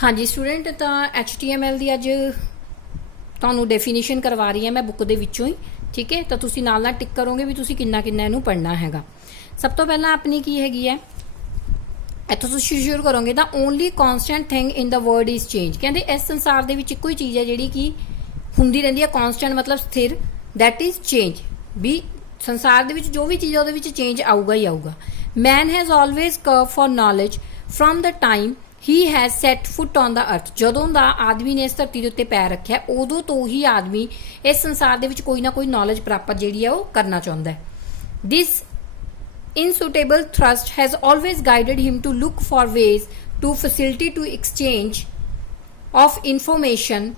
हाँ जी स्टूडेंट, तो HTML की अज तुहानू डेफिनेशन करवा रही है मैं बुक दे विचों ही। ठीक है, तो तुसी नाल नाल टिक करोगे भी तुसी किन्ना किन्ना इहनू पढ़ना हैगा। सब तो पहला अपनी की हैगी है, इत्थों तुसी शुरू करोगे the only constant thing in the world is change. कहते इस संसार दे विच इक्को ही चीज़ है जिहड़ी कि हुंदी रहिंदी है, कॉन्सटेंट मतलब स्थिर, दैट इज चेंज। भी संसार दे विच जो भी चीज़ है उहदे विच चेंज आऊगा ही आऊगा। Man has always crave for knowledge from the time he has set foot on the earth. जदों दा आदमी ने इस धरती के उत्ते पैर रखा उदों तो ही आदमी इस संसार दे विच कोई ना कोई नॉलेज प्राप्त जिहड़ी है वो करना चाहुंदा है। This insutable thrust has always guided him to look for ways to facility to exchange of information,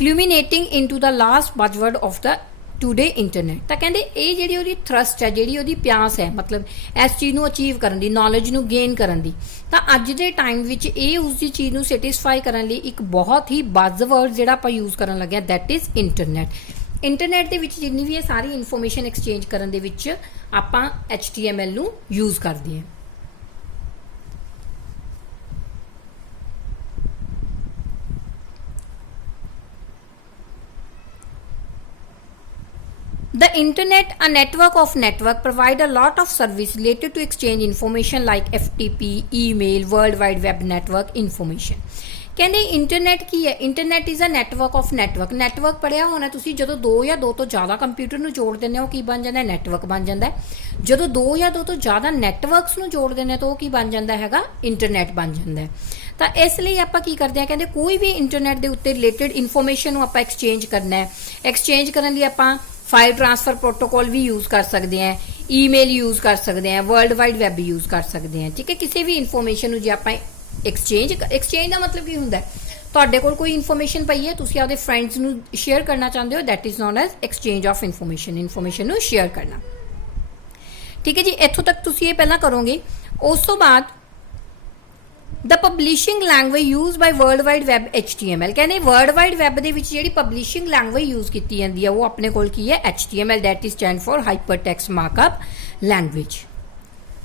culminating into the last buzzword of the today internet। ਤਾਂ ਕਹਿੰਦੇ ਇਹ ਜਿਹੜੀ ਉਹਦੀ ਥਰਸਟ ਹੈ, ਜਿਹੜੀ ਉਹਦੀ ਪਿਆਸ ਹੈ, ਮਤਲਬ ਇਸ ਚੀਜ਼ ਨੂੰ ਅਚੀਵ ਕਰਨ ਦੀ, ਨੌਲੇਜ ਨੂੰ ਗੇਨ ਕਰਨ ਦੀ, ਤਾਂ ਅੱਜ ਦੇ ਟਾਈਮ ਵਿੱਚ ਇਹ ਉਸ ਦੀ ਚੀਜ਼ ਨੂੰ ਸੈਟੀਸਫਾਈ ਕਰਨ ਲਈ ਇੱਕ ਬਹੁਤ ਹੀ ਬਜ਼ਵਰਡ ਜਿਹੜਾ ਆਪਾਂ ਯੂਜ਼ ਕਰਨ ਲੱਗੇ ਆ, ਦੈਟ ਇਜ਼ ਇੰਟਰਨੈਟ। इंटरनेट के विच जिन्नी भी है सारी इनफॉर्मेशन एक्सचेंज करने दे विच आपां HTML नू यूज़ करते हैं। The internet, a network of network, provide a lot of service related to exchange information like FTP, email, World Wide Web network information। कहते इंटरनेट की है, internet is a network of network. Network पढ़िया होना तुसी, जदों दो या दो तो ज़्यादा कंप्यूटर नू जोड़ देने हो की बन जाता है, नैटवर्क बन जाता है। जदों दो या दो तो ज़्यादा नैटवर्क्स नू जोड़ देने तो की बन जाता हैगा, इंटरनेट बन जाता है। तो इसलिए आपां की करते हैं, कहते कोई भी इंटरनेट के उत्ते रिलेटेड इनफॉर्मेशन आपां एक्सचेंज करना है। एक्सचेंज करने लिए आपां फाइल ट्रांसफर प्रोटोकॉल भी यूज़ कर सकते हैं, ईमेल यूज़ कर सकते हैं, वर्ल्ड वाइड वैब यूज़ कर सकते हैं। ठीक है, किसी भी इनफॉर्मेशन जो आपां एक्सचेंज का मतलब की हुंदा है, तुहाडे कोल कोई इनफॉर्मेशन पई है, तुसीं आपदे फ्रेंड्स नू शेयर करना चाहते हो, that is known as exchange of information. Information नू शेयर करना। ठीक है जी, इत्थों तक तुसीं ये पहला करोगे। उस तो बाद the publishing language use by world wide web HTML। कहने वर्ल्ड वाइड वैब दे विच जिहड़ी पब्लिशिंग लैंग्वेज यूज की जाती है वो अपने कोल की है HTML, that is stand for hyper text markup language.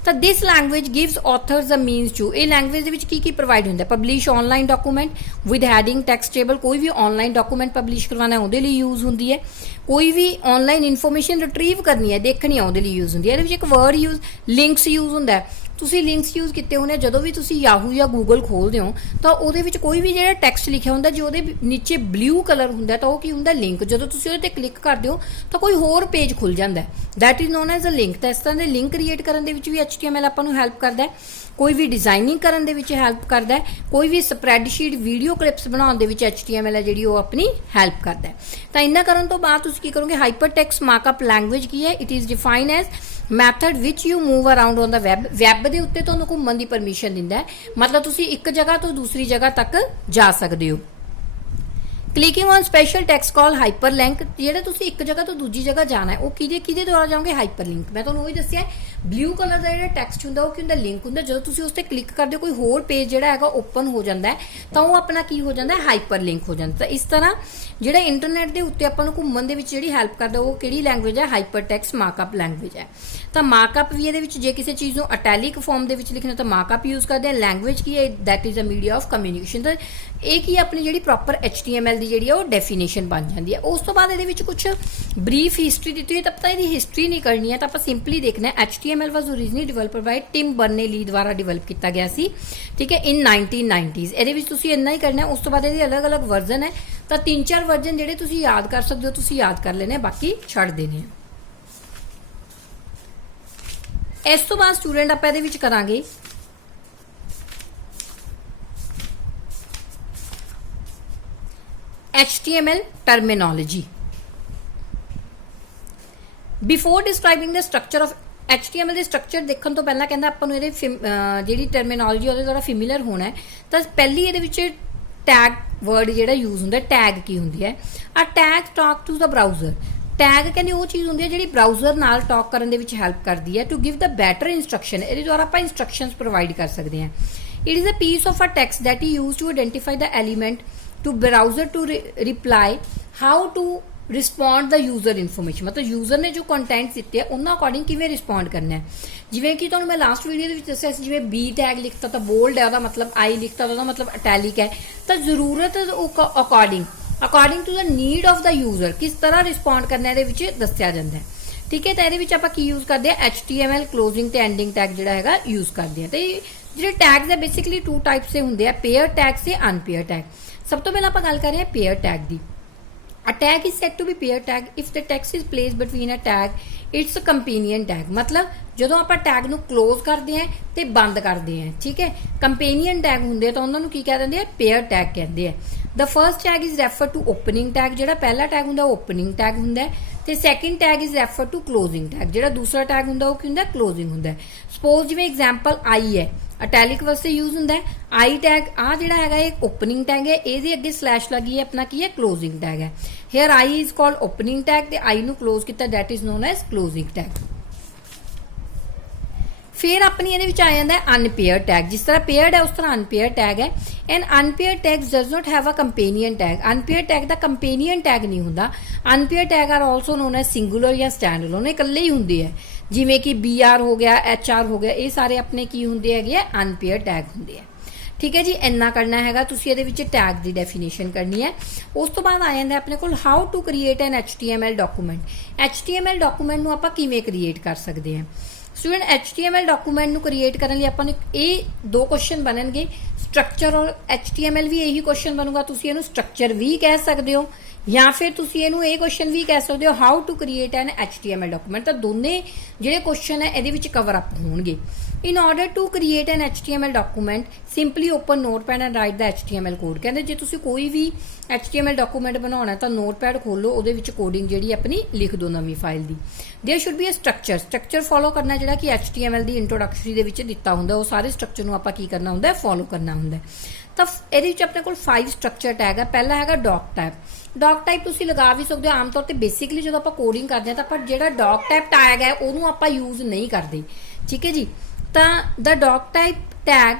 तो this language gives authors a means to, ये लैंग्वेज दे विच की प्रोवाइड होंदा है, publish online document with heading text table. कोई भी ऑनलाइन डॉकूमेंट पब्लिश करवाना है उहदे लई यूज होंदी है। कोई भी ऑनलाइन इनफॉर्मेशन रिट्रीव करनी है, देखनी है, उहदे लई यूज होंदी है। इहदे विच एक वर्ड यूज, लिंक्स यूज होंदा है। तुसीं लिंक्स यूज किए होने, जदों भी तुसीं याहू या गूगल खोलते हो तो उहदे विच कोई भी जिहड़ा टैक्सट लिखिया होंदा, जो उहदे नीचे ब्लू कलर होंदा तो की होंदा लिंक। जदों तुसीं उहदे ते क्लिक करदे हो तो कोई होर पेज खुल जाता है, that is known as a link. तो इस तरह के लिंक क्रिएट करने दे विच भी HTML आपां नूं हैल्प करदा है। कोई भी डिजाइनिंग करने दे विच हैल्प करदा है। कोई भी स्प्रैडशीट वीडियो क्लिप्स बनाउण दे विच HTML है जिहड़ी ओह अपनी हैल्प करदा है। तो इन्ना करन तो बाद तुसीं की करोगे, हाइपर टेक्स्ट मार्कअप लैंग्वेज की है, it is define as method which you move around on the web. Web के उत्ते तुहानूं घुम्मण दी परमिशन दिंदा है, मतलब तुसीं एक जगह तो दूसरी जगह तक जा सकते हो। Clicking on special text call hyper link, जेह्ड़ा तुसीं एक जगह तो दूजी जगह जाना है वो किहदे द्वारा जाओगे, हाइपर लिंक। मैं तुहानूं वही दस्सिया, ब्लू कलर का जिहड़ा टैक्स्ट हुंदा वो की हुंदा, लिंक हुंदा। जदों तुसीं उस ते क्लिक करदे हो कोई होर पेज जिहड़ा हैगा ओपन हो जाता है तो वो अपना की हो जाता है, हाइपर लिंक हो जाता है। इस तरह जिहड़ा इंटरनेट के उत्ते आपां नूं घुम्मण दे विच जिहड़ी हैल्प करदा वो किहड़ी लैंग्वेज है, हाइपर टैक्स्ट मार्कअप लैंग्वेज है। तो मार्कअप भी इहदे विच जे किसी चीज़ नूं अटैलिक फॉर्म दे विच लिखना तो मार्कअप यूज़ करते हैं। लैंग्वेज की है, that is a media of communication. तो ये की अपनी जिहड़ी प्रॉपर HTML की जिहड़ी है वो डेफिनेशन बन जाती है। उस तो बाद इहदे विच कुछ ब्रीफ हिस्टरी दी हुई, तो पता इहदी हिस्टरी नहीं करनी है, तो आपां सिंपली देखना है HTML was originally developed by Tim Berners-Lee द्वारा डिवेलप किया गया सी। ठीक है, इन 1990s। इहदे विच तुसीं इन्ना ही करना है। उस तो बाद इहदे अलग अलग वर्जन है, तो 3-4 वर्जन जिहड़े तुसीं याद कर सकते हो तुसीं याद कर लेने, बाकी छड्ड देने हैं। इस तो बाद स्टूडेंट आपां इहदे विच करांगे HTML terminology. Before describing the structure of HTML के स्ट्रक्चर देखने तो पहला कहता आपां नूं इहदी जिहड़ी टर्मिनोलॉजी ਉਹਦੇ थोड़ा फिमिलर होना है। तो पहली इहदे विच टैग वर्ड जिहड़ा यूज हुंदा, टैग की हुंदी है, आ tag talk to the browser. Tag कहने वो चीज़ होंदी है जिहड़ी ब्राउज़र नाल टॉक करन दे विच हैल्प करदी है to give the better instruction. इहदे द्वारा आपां इंस्ट्रक्शंस प्रोवाइड कर सकते हैं। It is a piece of a text that is use to identify the element to browser to reply how to respond the user information, ਮਤਲਬ user ਨੇ ਜੋ content ਦਿੱਤੇ ਆ ਉਹਨਾਂ ਅਕੋਰਡਿੰਗ ਕਿਵੇਂ ਰਿਸਪੌਂਡ ਕਰਨਾ ਹੈ। ਜਿਵੇਂ ਕਿ ਤੁਹਾਨੂੰ ਮੈਂ ਲਾਸਟ ਵੀਡੀਓ ਦੇ ਵਿੱਚ ਦੱਸਿਆ ਸੀ, ਜਿਵੇਂ ਬੀ ਟੈਗ ਲਿਖਤਾ ਤਾਂ ਬੋਲਡ ਹੈ ਉਹਦਾ ਮਤਲਬ, ਆਈ ਲਿਖਤਾ ਤਾਂ ਉਹਦਾ ਮਤਲਬ ਇਟੈਲਿਕ ਹੈ। ਤਾਂ ਜ਼ਰੂਰਤ according to the need of the user ਕਿਸ ਤਰ੍ਹਾਂ ਰਿਸਪੌਂਡ ਕਰਨਾ ਇਹਦੇ ਵਿੱਚ ਦੱਸਿਆ ਜਾਂਦਾ ਹੈ। ਠੀਕ ਹੈ, ਤਾਂ ਇਹਦੇ ਵਿੱਚ ਆਪਾਂ ਕੀ ਯੂਜ਼ ਕਰਦੇ ਆ, HTML ਕਲੋਜ਼ਿੰਗ ਤੇ ਐਂਡਿੰਗ ਟੈਗ ਜਿਹੜਾ ਹੈਗਾ ਯੂਜ਼ ਕਰਦੇ ਆ। ਤੇ ਜਿਹੜੇ ਟੈਗਸ ਹੈ ਬੇਸਿਕਲੀ 2 ਟਾਈਪਸ ਦੇ ਹੁੰਦੇ ਆ, ਪੇਅਰ ਟੈਗ ਤੇ ਅਨਪੇਅਰ ਟੈਗ। ਸਭ ਤੋਂ ਪਹਿਲਾਂ ਆਪਾਂ ਗੱਲ ਕਰ ਰਹੇ ਹਾਂ pair tag the. A tag is said to be pair tag if the text is placed between a tag, it's a companion tag। मतलब ਜਦੋਂ ਆਪਾਂ ਟੈਗ ਨੂੰ ਕਲੋਜ਼ ਕਰਦੇ ਆਂ ਤੇ ਬੰਦ ਕਰਦੇ ਆਂ, ਠੀਕ ਹੈ, ਕੰਪੇਨੀਅਨ ਟੈਗ ਹੁੰਦੇ ਤਾਂ ਉਹਨਾਂ ਨੂੰ ਕੀ ਕਹਿ ਦਿੰਦੇ ਆ, ਪੇਅਰ ਟੈਗ ਕਹਿੰਦੇ ਆ। The first tag is referred to opening tag, ਜਿਹੜਾ ਪਹਿਲਾ ਟੈਗ ਹੁੰਦਾ ਉਹ ਓਪਨਿੰਗ ਟੈਗ ਹੁੰਦਾ ਹੈ, ਤੇ second tag is referred to closing tag, ਜਿਹੜਾ ਦੂਸਰਾ ਟੈਗ ਹੁੰਦਾ ਉਹ ਕੀ ਹੁੰਦਾ, ਕਲੋਜ਼ਿੰਗ ਹੁੰਦਾ ਹੈ। ਸਪੋਜ਼ ਜਿਵੇਂ ਐਗਜ਼ਾਮਪਲ ਆਈ ਹੈ, ਇਟੈਲਿਕ ਵਾਸਤੇ ਯੂਜ਼ ਹੁੰਦਾ ਹੈ ਆਈ ਟੈਗ। ਆ ਜਿਹੜਾ ਹੈਗਾ ਇਹ ਓਪਨਿੰਗ ਟੈਗ ਹੈ, ਇਹਦੇ ਅੱਗੇ ਸਲੈਸ਼ ਲੱਗੀ ਹੈ, ਆਪਣਾ ਕੀ ਹੈ, ਕਲੋਜ਼ਿੰਗ ਟੈਗ ਹੈ। Hair I is called opening tag, ਤੇ ਆਈ ਨੂੰ ਕਲੋਜ਼ ਕੀਤਾ that is non as closing tag. फिर अपनी ये आ अनपेयर टैग, जिस तरह पेयर्ड है उस तरह अनपेयर टैग है। And unpair tag does not have a companion tag. Unpair tag का कंपेनियन टैग नहीं होंदा। Unpair tag are also known as singular या स्टैंड अलोन, इकल्ले ही होंदे है, जिवें कि BR हो गया, HR हो गया, ये सारे अपने की होंदे है अनपेयर टैग होंदे है। ठीक है जी, इन्ना करना हैगा। तुसीं इहदे विच टैग की डेफिनेशन करनी है। उस तो बाद आ जांदा अपने कोल how to create an HTML document. HTML document नूं आपां किवें क्रिएट कर सकते हैं। स्टूडेंट HTML डॉक्यूमेंट नूं क्रिएट करने लिए आपां नूं ਇਹ 2 क्वेश्चन बनणगे, स्ट्रक्चर और HTML भी यही क्वेश्चन बनूगा। तुसीं इहनूं स्ट्रक्चर भी कह सकते हो या फिर तुसीं इहनूं ਇਹ क्वेश्चन भी कह सकते हो how to create an HTML document. ਤਾਂ ਦੋਨੇ ਜਿਹੜੇ क्वेश्चन है ਇਹਦੇ ਵਿੱਚ कवर अप होणगे। In order to create an HTML document, simply open Notepad and write the HTML code। ਕਹਿੰਦੇ ਜੇ ਤੁਸੀਂ ਕੋਈ ਵੀ HTML ਡਾਕੂਮੈਂਟ ਬਣਾਉਣਾ ਤਾਂ ਨੋਟਪੈਡ ਖੋਲੋ, ਉਹਦੇ ਵਿੱਚ ਕੋਡਿੰਗ ਜਿਹੜੀ ਆਪਣੀ ਲਿਖ ਦਿਓ ਨਵੀਂ ਫਾਈਲ ਦੀ। There should be a structure follow करना ਜਿਹੜਾ ਕਿ HTML ਦੀ ਇੰਟਰੋਡਕਟਰੀ ਦੇ ਵਿੱਚ ਦਿੱਤਾ ਹੁੰਦਾ, ਉਹ ਸਾਰੇ ਸਟਰਕਚਰ ਨੂੰ ਆਪਾਂ ਕੀ ਕਰਨਾ ਹੁੰਦਾ, ਫੋਲੋ ਕਰਨਾ ਹੁੰਦਾ। ਤਾਂ ਇਹਦੇ ਵਿੱਚ ਆਪਣੇ ਕੋਲ 5 ਸਟਰਕਚਰ ਟੈਗ ਹੈ। ਪਹਿਲਾ ਹੈਗਾ ਡੌਕ ਟਾਈਪ। ਡੌਕ ਟਾਈਪ ਤੁਸੀਂ ਲਗਾ ਵੀ ਸਕਦੇ ਹੋ। ਆਮ ਤੌਰ ਤੇ ਬੇਸਿਕਲੀ ਜਦੋਂ ਆਪਾਂ ਕੋਡਿੰਗ ਕਰਦੇ ਹਾਂ ਤਾਂ ਪਰ ਜਿਹੜਾ ਡੌਕ ਟਾਈਪ ਟੈਗ ਹੈ ਉਹਨੂੰ ਆਪਾਂ ਯੂਜ਼ ਨਹੀਂ ਕਰਦੇ, ਠੀਕ ਹੈ ਜੀ। ਤਾਂ ਦਾ ਡੌਕ ਟਾਈਪ ਟੈਗ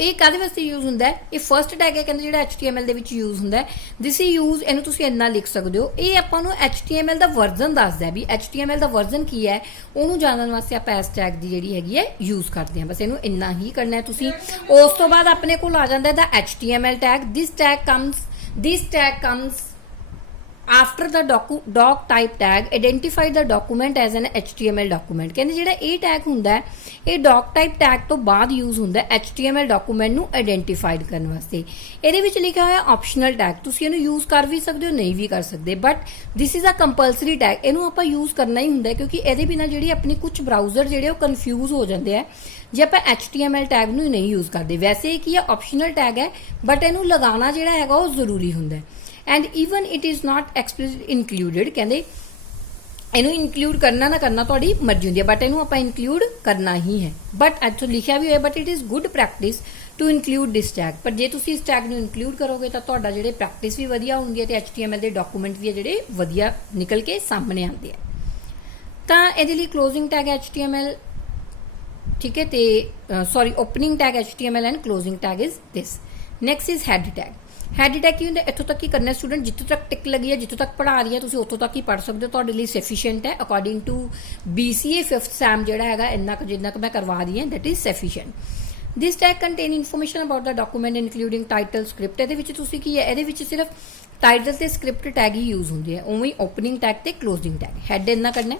ਇਹ ਕਾਹਦੇ ਵਾਸਤੇ ਯੂਜ਼ ਹੁੰਦਾ ਹੈ, ਇਹ ਫਰਸਟ ਟੈਗ ਹੈ ਕਹਿੰਦੇ ਜਿਹੜਾ HTML ਦੇ ਵਿੱਚ ਯੂਜ਼ ਹੁੰਦਾ ਹੈ। ਦਿਸ ਇਜ਼ ਯੂਜ਼, ਇਹਨੂੰ ਤੁਸੀਂ ਇੰਨਾ ਲਿਖ ਸਕਦੇ ਹੋ। ਇਹ ਆਪਾਂ ਨੂੰ HTML ਦਾ ਵਰਜ਼ਨ ਦੱਸਦਾ ਵੀ HTML ਦਾ ਵਰਜ਼ਨ ਕੀ ਹੈ, ਉਹਨੂੰ ਜਾਣਨ ਵਾਸਤੇ ਆਪਾਂ ਇਸ ਟੈਗ ਦੀ ਜਿਹੜੀ ਹੈਗੀ ਹੈ ਯੂਜ਼ ਕਰਦੇ ਹਾਂ। ਬਸ ਇਹਨੂੰ ਇੰਨਾ ਹੀ ਕਰਨਾ ਹੈ ਤੁਸੀਂ। ਉਸ ਤੋਂ ਬਾਅਦ ਆਪਣੇ ਕੋਲ ਆ ਜਾਂਦਾ ਦਾ HTML tag. This tag comes after the doc type tag identify the document as an HTML document। ਕਹਿੰਦੇ ਜਿਹੜਾ ਇਹ ਟੈਗ ਹੁੰਦਾ ਹੈ ਇਹ doc type tag ਤੋਂ ਬਾਅਦ ਯੂਜ਼ ਹੁੰਦਾ ਹੈ HTML ਡਾਕੂਮੈਂਟ ਨੂੰ ਆਇਡੈਂਟੀਫਾਈਡ ਕਰਨ ਵਾਸਤੇ। ਇਹਦੇ ਵਿੱਚ ਲਿਖਿਆ ਹੋਇਆ ਆਪਸ਼ਨਲ ਟੈਗ, ਤੁਸੀਂ ਇਹਨੂੰ ਯੂਜ਼ ਕਰ ਵੀ ਸਕਦੇ ਹੋ, ਨਹੀਂ ਵੀ ਕਰ ਸਕਦੇ, but this is a compulsory tag. ਇਹਨੂੰ ਆਪਾਂ ਯੂਜ਼ ਕਰਨਾ ਹੀ ਹੁੰਦਾ ਕਿਉਂਕਿ ਇਹਦੇ ਬਿਨਾਂ ਜਿਹੜੀ ਆਪਣੀ ਕੁਝ ਬਰਾਊਜ਼ਰ ਜਿਹੜੇ ਉਹ ਕਨਫਿਊਜ਼ ਹੋ ਜਾਂਦੇ ਆ ਜੇ ਆਪਾਂ HTML ਟੈਗ ਨੂੰ ਨਹੀਂ ਯੂਜ਼ ਕਰਦੇ। ਵੈਸੇ ਇਹ ਕੀ ਹੈ, ਆਪਸ਼ਨਲ ਟੈਗ ਹੈ, ਬਟ ਇਹਨੂੰ ਲਗਾਉਣਾ ਜਿਹੜਾ ਹੈਗਾ ਉਹ ਜ਼ਰੂਰੀ ਹੁੰਦਾ ਹੈ। And even it is not explicit included. कहते इनू इंक्लूड करना ना करना थोड़ी मर्जी होंगी है, बट इनू आप इंक्लूड करना ही है। बट इतों लिखा भी हो, but it is good practice to include this tag. पर जे तुसीं इस टैग नू इंक्लूड करोगे तो तुहाडा जिहड़े प्रैक्टिस भी वधिया होंदी है, ते HTML दे डॉक्यूमेंट भी जिहड़े वधिया निकल के सामने आते हैं। तां इहदे लई क्लोजिंग टैग HTML, ठीक है, ते sorry opening tag HTML and closing tag is this. Next is had tag. Had tag की होंगे, इतों तक ही करना स्टूडेंट, जितों तक टिक लगी है, जितों तक पढ़ा रही है तुसीं उत्थों तक ही पढ़ सकते हो, तुहाडे लई सफिशिएंट है। According to BCA 5th Sam जिहड़ा हैगा इन्ना जिन्ना मैं करवा रही है that is sufficient. This tag contain information about the document including title script. ਇਹਦੇ ਵਿੱਚ ਤੁਸੀਂ ਕੀ ਹੈ, ਇਹਦੇ ਵਿੱਚ ਸਿਰਫ टाइटल ਤੇ स्क्रिप्ट टैग ही यूज ਹੁੰਦੇ ਆ, ਉਵੇਂ ओपनिंग टैग ਤੇ क्लोजिंग टैग। हैड ਇੰਨਾ करना।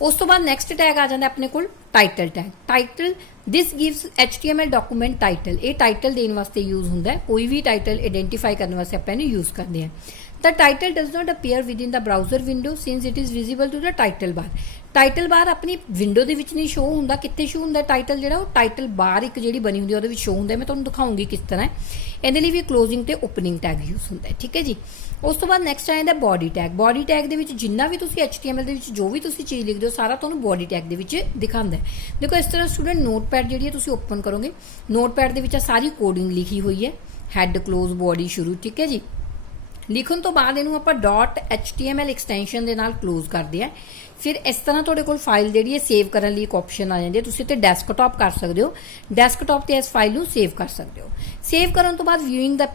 उस तो बाद नैक्सट टैग आ जाता अपने को title tag. Title this gives HTML document title. ये टाइटल देने वास्ते यूज होंदा है, कोई भी टाइटल आइडेंटिफाई करने वास्ते आप यूज करते हैं। The title does not appear within the browser window since it is visible to the title bar. Title bar अपनी विंडो के नहीं शो होंदा, कित्थे शो होंदा टाइटल जिहड़ा वो टाइटल बार एक जिहड़ी बनी होंदी है शो होंदा है। मैं तुहानूं दिखाऊंगी किस तरह। इहदे लई भी क्लोजिंग ते ओपनिंग टैग यूज होंदा है, ठीक है जी। उस तो बाद नैक्सट आ जाता बॉडी टैग। बॉडी टैग दे विच जिन्ना भी तुसीं HTML दे विच जो भी तुसीं चीज़ लिखदे हो सारा तुहानूं बॉडी टैग दे विच दिखांदा है। देखो इस तरह स्टूडेंट नोटपैड जिहड़ी है तुसीं ओपन करोगे, नोटपैड दे विच सारी कोडिंग लिखी हुई है, हैड क्लोज बॉडी शुरू, ठीक है जी। लिखण तो बाद इहनूं आपां .html एक्सटेंशन दे नाल क्लोज करदे आ। ਫਿਰ ਇਸ ਤਰ੍ਹਾਂ ਤੁਹਾਡੇ ਕੋਲ ਫਾਈਲ ਜਿਹੜੀ ਹੈ ਸੇਵ ਕਰਨ ਲਈ ਇੱਕ ਆਪਸ਼ਨ ਆ ਜਾਂਦੀ ਹੈ, ਤੁਸੀਂ ਇੱਥੇ ਡੈਸਕਟਾਪ ਕਰ ਸਕਦੇ ਹੋ, ਡੈਸਕਟਾਪ ਤੇ ਇਸ ਫਾਈਲ ਨੂੰ ਸੇਵ ਕਰ ਸਕਦੇ ਹੋ। ਸੇਵ ਕਰਨ ਤੋਂ ਬਾਅਦ ਵਿਊਇੰਗ ਦਾ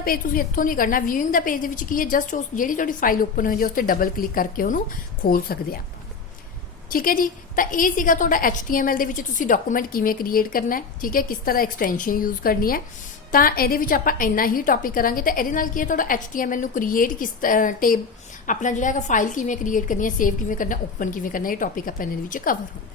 ਪੇਜ ਤੁਸੀਂ ਇੱਥੋਂ ਨਹੀਂ ਕਰਨਾ। ਵਿਊਇੰਗ ਦਾ ਪੇਜ ਦੇ ਵਿੱਚ ਕੀ ਹੈ, ਜਸਟ ਉਸ ਜਿਹੜੀ ਤੁਹਾਡੀ ਫਾਈਲ ਓਪਨ ਹੋਈ ਹੈ ਉਸ ਤੇ ਡਬਲ ਕਲਿੱਕ ਕਰਕੇ ਉਹਨੂੰ ਖੋਲ ਸਕਦੇ ਆ। ਠੀਕ ਹੈ ਜੀ, ਤਾਂ ਇਹ ਸੀਗਾ ਤੁਹਾਡਾ HTML ਦੇ ਵਿੱਚ ਤੁਸੀਂ ਡਾਕੂਮੈਂਟ ਕਿਵੇਂ ਕ੍ਰੀਏਟ ਕਰਨਾ ਹੈ, ਠੀਕ ਹੈ, ਕਿਸ ਤਰ੍ਹਾਂ ਐਕਸਟੈਂਸ਼ਨ ਯੂਜ਼ ਕਰਨੀ ਹੈ। ਤਾਂ ਇਹਦੇ ਵਿੱਚ ਆਪਾਂ ਇੰਨਾ ਹੀ ਟੌਪਿਕ ਕਰਾਂਗੇ। ਤਾਂ ਇਹਦੇ ਨਾਲ ਕੀ ਹੈ, ਤੁਹਾਡਾ HTML ਨੂੰ ਕ੍ਰੀਏਟ ਆਪਣਾ ਜਿਹੜਾ ਹੈਗਾ ਫਾਈਲ ਕਿਵੇਂ ਕ੍ਰੀਏਟ ਕਰਨੀ ਹੈ, ਸੇਵ ਕਿਵੇਂ ਕਰਨਾ, ਓਪਨ ਕਿਵੇਂ ਕਰਨਾ, ਇਹ ਟੌਪਿਕ ਆਪਾਂ ਇਹਦੇ ਵਿੱਚ ਕਵਰ ਹੋਊਗਾ।